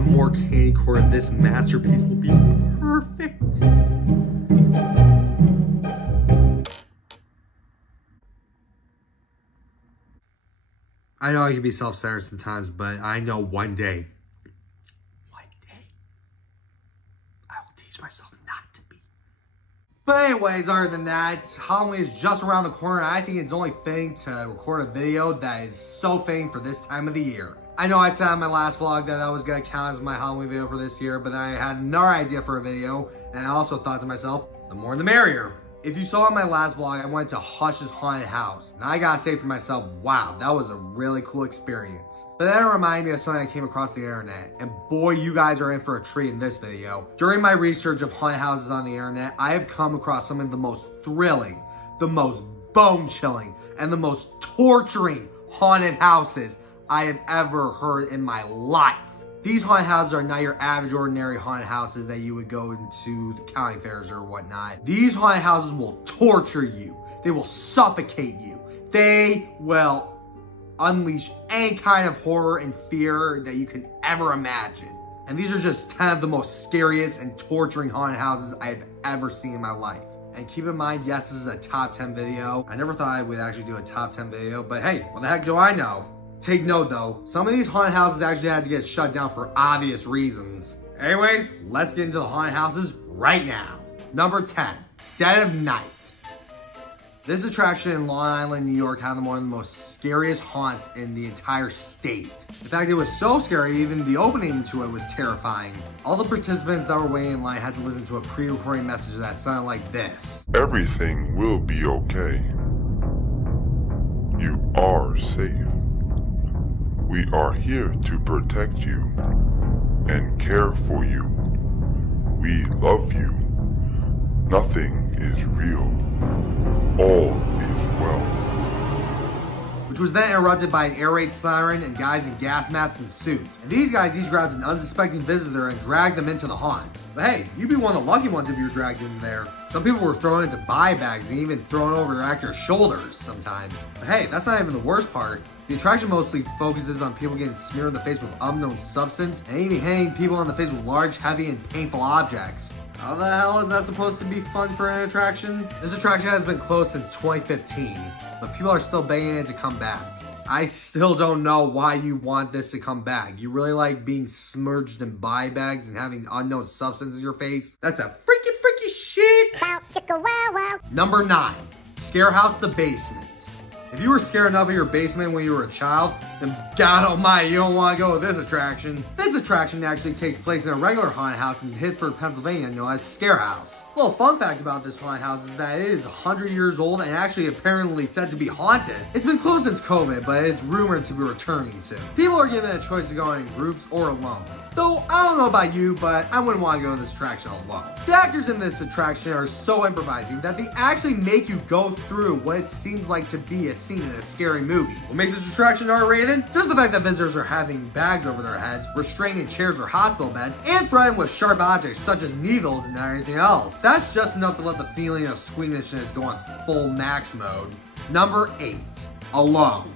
one more candy corn, this masterpiece will be perfect. I know I can be self-centered sometimes, but I know one day, I will teach myself not to be. But anyways, other than that, Halloween is just around the corner, and I think it's the only thing to record a video that is so fitting for this time of the year. I know I said in my last vlog that I was going to count as my Halloween video for this year, but I had another idea for a video, and I also thought to myself, the more the merrier. If you saw in my last vlog, I went to Hush's haunted house, and I gotta say for myself, wow, that was a really cool experience. But then it reminded me of something I came across the internet, and boy, you guys are in for a treat in this video. During my research of haunted houses on the internet, I have come across some of the most thrilling, the most bone-chilling, and the most torturing haunted houses I have ever heard in my life. These haunted houses are not your average ordinary haunted houses that you would go into the county fairs or whatnot. These haunted houses will torture you. They will suffocate you. They will unleash any kind of horror and fear that you can ever imagine. And these are just 10 of the most scariest and torturing haunted houses I've ever seen in my life. And keep in mind, yes, this is a top 10 video. I never thought I would actually do a top 10 video, but hey, what the heck do I know? Take note though, some of these haunted houses actually had to get shut down for obvious reasons. Anyways, let's get into the haunted houses right now. Number 10, Dead of Night. This attraction in Long Island, New York had one of the most scariest haunts in the entire state. In fact, it was so scary, even the opening to it was terrifying. All the participants that were waiting in line had to listen to a pre-recorded message that sounded like this. Everything will be okay. You are safe. We are here to protect you and care for you. We love you. Nothing is real. All is well. Which was then interrupted by an air raid siren and guys in gas masks and suits. And these guys each grabbed an unsuspecting visitor and dragged them into the haunt. But hey, you'd be one of the lucky ones if you were dragged in there. Some people were thrown into buy bags and even thrown over their actors' shoulders sometimes. But hey, that's not even the worst part. The attraction mostly focuses on people getting smeared in the face with unknown substance and even hitting people in the face with large, heavy, and painful objects. How the hell is that supposed to be fun for an attraction? This attraction has been closed since 2015, but people are still begging it to come back. I still don't know why you want this to come back. You really like being submerged in buy bags and having unknown substance in your face? That's a freaky shit! Wow, chicka wow wow. Number 9, Scare House the Basement. If you were scared enough of your basement when you were a child, then God almighty, you don't want to go with this attraction. This attraction actually takes place in a regular haunted house in Pittsburgh, Pennsylvania, known as Scare House. A little fun fact about this haunted house is that it is 100 years old and actually apparently said to be haunted. It's been closed since COVID, but it's rumored to be returning soon. People are given a choice to go in groups or alone. Though, I don't know about you, but I wouldn't want to go to this attraction alone. The actors in this attraction are so improvising that they actually make you go through what it seems like to be a scene in a scary movie. What makes this attraction R-rated? Just the fact that visitors are having bags over their heads, restrained in chairs or hospital beds, and threatened with sharp objects such as needles and everything else. That's just enough to let the feeling of squeamishness go on full max mode. Number 8, Alone.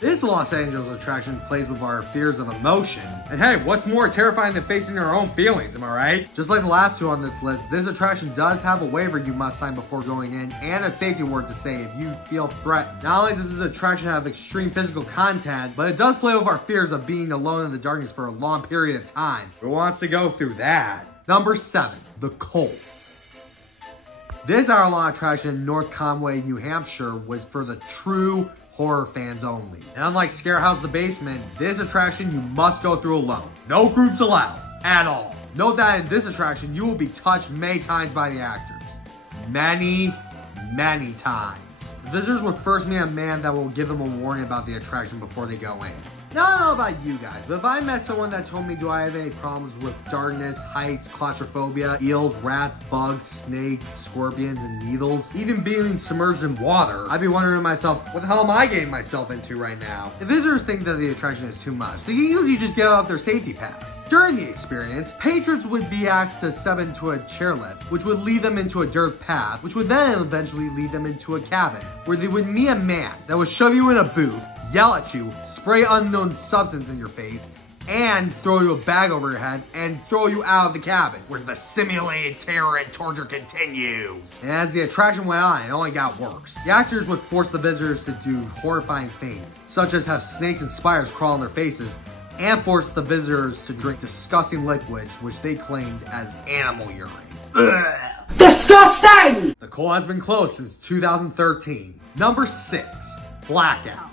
This Los Angeles attraction plays with our fears of emotion. And hey, what's more terrifying than facing your own feelings, am I right? Just like the last two on this list, this attraction does have a waiver you must sign before going in and a safety word to say if you feel threatened. Not only does this attraction have extreme physical content, but it does play with our fears of being alone in the darkness for a long period of time. Who wants to go through that? Number 7, The Cult. This hour-long attraction in North Conway, New Hampshire was for the true horror fans only. And unlike Scare House the Basement, this attraction you must go through alone. No groups allowed, at all. Note that in this attraction, you will be touched many times by the actors. Many times. The visitors will first meet a man that will give them a warning about the attraction before they go in. Now, I don't know about you guys, but if I met someone that told me, do I have any problems with darkness, heights, claustrophobia, eels, rats, bugs, snakes, scorpions, and needles, even being submerged in water, I'd be wondering to myself, what the hell am I getting myself into right now? If visitors think that the attraction is too much, they can easily just get off their safety pass. During the experience, patrons would be asked to step into a chairlift, which would lead them into a dirt path, which would then eventually lead them into a cabin, where they would meet a man that would shove you in a booth, yell at you, spray unknown substance in your face, and throw you a bag over your head and throw you out of the cabin, where the simulated terror and torture continues. And as the attraction went on, it only got worse. The actors would force the visitors to do horrifying things, such as have snakes and spiders crawl on their faces, and force the visitors to drink disgusting liquids, which they claimed as animal urine. Ugh. Disgusting! The coal has been closed since 2013. Number 6, Blackout.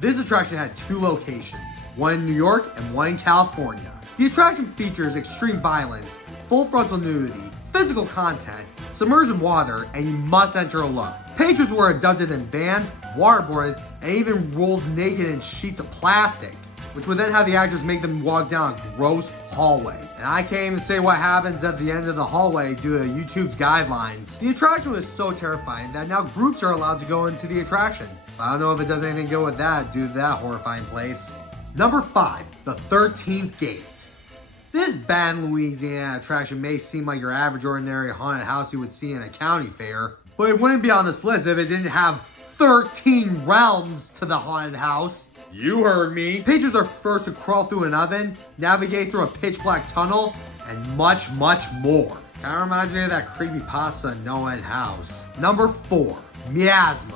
This attraction had 2 locations, one in New York and one in California. The attraction features extreme violence, full frontal nudity, physical content, submerged in water, and you must enter alone. Patrons were abducted in vans, waterboarded, and even rolled naked in sheets of plastic, which would then have the actors make them walk down a gross hallway. And I can't even say what happens at the end of the hallway due to YouTube's guidelines. The attraction was so terrifying that now groups are allowed to go into the attraction. But I don't know if it does anything good with that due to that horrifying place. Number 5, the 13th Gate. This Baton Louisiana attraction may seem like your average ordinary haunted house you would see in a county fair, but it wouldn't be on this list if it didn't have 13 realms to the haunted house. You heard me. Patrons are first to crawl through an oven, navigate through a pitch black tunnel, and much, much more. Kinda reminds me of that creepypasta No End House. Number 4, Miasma.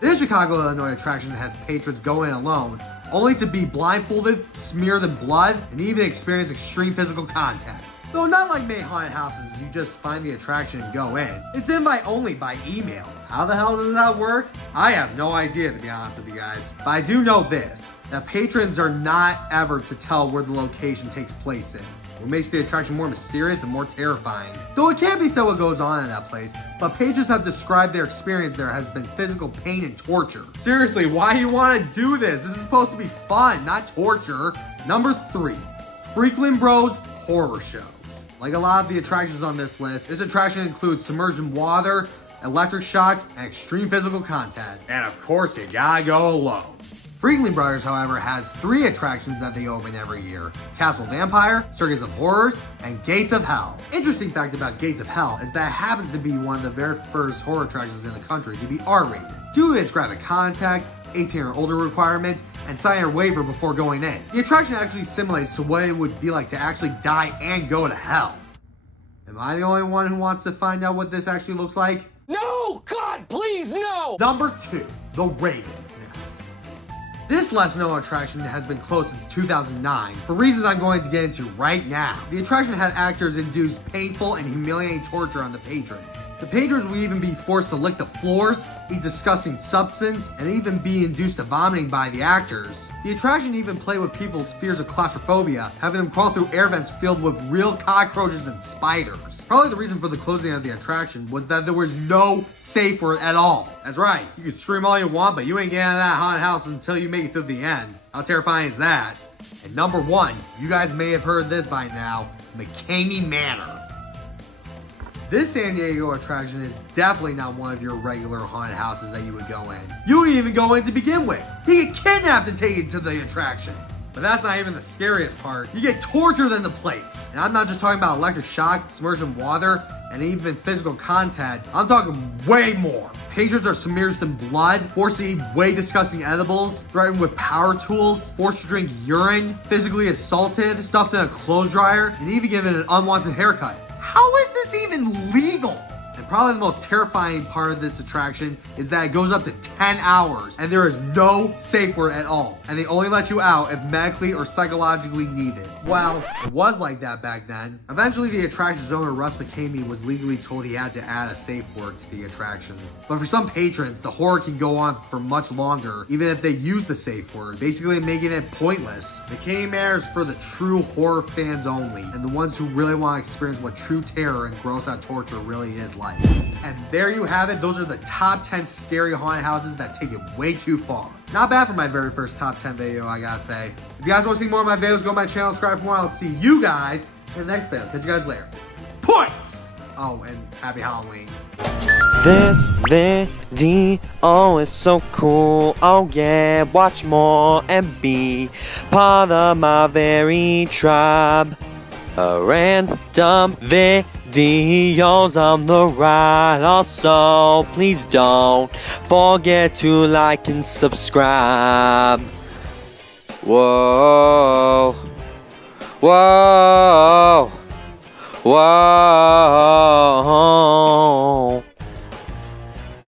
This Chicago, Illinois attraction has patrons go in alone, only to be blindfolded, smeared in blood, and even experience extreme physical contact. Though not like many haunted houses, you just find the attraction and go in. It's invite only by email. How the hell does that work? I have no idea, to be honest with you guys. But I do know this, that patrons are not ever to tell where the location takes place in, what makes the attraction more mysterious and more terrifying. Though it can't be said what goes on in that place, but patrons have described their experience there has been physical pain and torture. Seriously, why do you want to do this? This is supposed to be fun, not torture. Number 3, Flynn Bros horror shows. Like a lot of the attractions on this list, this attraction includes submerged in water, electric shock, and extreme physical contact. And of course, you gotta go alone. Flynn Brothers, however, has 3 attractions that they open every year: Castle Vampire, Circus of Horrors, and Gates of Hell. Interesting fact about Gates of Hell is that it happens to be one of the very first horror attractions in the country to be R-rated, due to its graphic content, 18 or older requirement, and sign a waiver before going in. The attraction actually simulates to what it would be like to actually die and go to hell. Am I the only one who wants to find out what this actually looks like? No! God, please, no! Number 2, the Raven's Nest. This lesser known attraction has been closed since 2009 for reasons I'm going to get into right now. The attraction had actors induce painful and humiliating torture on the patrons. The patrons would even be forced to lick the floors, eat disgusting substance, and even be induced to vomiting by the actors. The attraction even played with people's fears of claustrophobia, having them crawl through air vents filled with real cockroaches and spiders. Probably the reason for the closing of the attraction was that there was no safe word at all. That's right, you can scream all you want, but you ain't getting out of that haunted house until you make it to the end. How terrifying is that? And number 1, you guys may have heard this by now, McKamey Manor. This San Diego attraction is definitely not one of your regular haunted houses that you would go in. You wouldn't even go in to begin with. You get kidnapped and taken to the attraction. But that's not even the scariest part. You get tortured in the place. And I'm not just talking about electric shock, submerged in water, and even physical contact. I'm talking way more. Patrons are submerged in blood, forced to eat way disgusting edibles, threatened with power tools, forced to drink urine, physically assaulted, stuffed in a clothes dryer, and even given an unwanted haircut. How is this even legal? And probably the most terrifying part of this attraction is that it goes up to 10 hours and there is no safe word at all. And they only let you out if medically or psychologically needed. Well, it was like that back then. Eventually the attraction's owner, Russ McKamey, was legally told he had to add a safe word to the attraction. But for some patrons, the horror can go on for much longer, even if they use the safe word, basically making it pointless. McKamey Manor is for the true horror fans only, and the ones who really want to experience what true terror and gross out torture really is like. And there you have it. Those are the top 10 scary haunted houses that take it way too far. Not bad for my very first top 10 video, I gotta say. If you guys want to see more of my videos, go to my channel, subscribe for more. I'll see you guys in the next video. Catch you guys later. Peace! Oh, and happy Halloween. This video is so cool. Oh yeah, watch more and be part of my very tribe. Random videos on the right. Also, please don't forget to like and subscribe. Whoa. Whoa. Whoa.